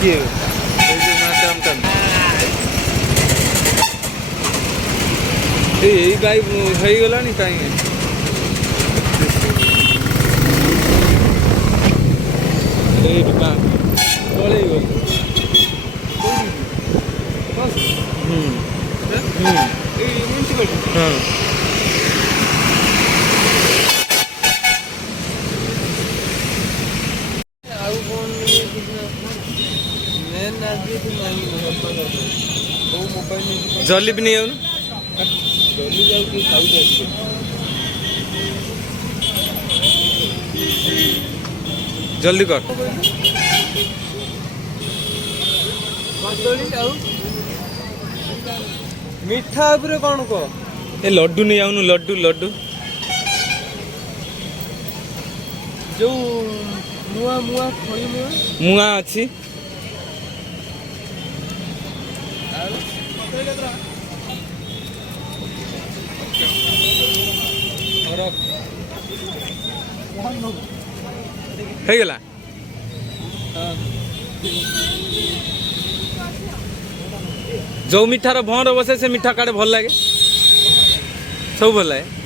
କିଏ ଏଇ ଯୋଉ ମ୍ୟାଡ଼ାମ୍ ଟା ଏଇ ଗାଈ ହେଇଗଲାଣି କାହିଁକି ଏଇଠି ମା ପଳେଇ ଗଲି ହଁ ଆଉ କ'ଣ ମେନ୍ ଆଜି କୋଉ ମୋବାଇଲ ଜଲି ବି ନେଇଯାଉନୁ ଜଲି ଯାଉଛି ଖାଉଛି ଜଲ୍ଦି କର ଆଉ ମିଠା ଉପରେ କ'ଣ କହ ଏ ଲड्डू ନେଇ ଯାଉନୁ ଲड्डू ଲड्डू ଯୋଉ ମୁଆ ମୁଆ ଖଇ ମୁଆ ଅଛି ହେଇଗଲା जो मिठार भौर बसे से मिठा काड़े भल लगे सब भल लगे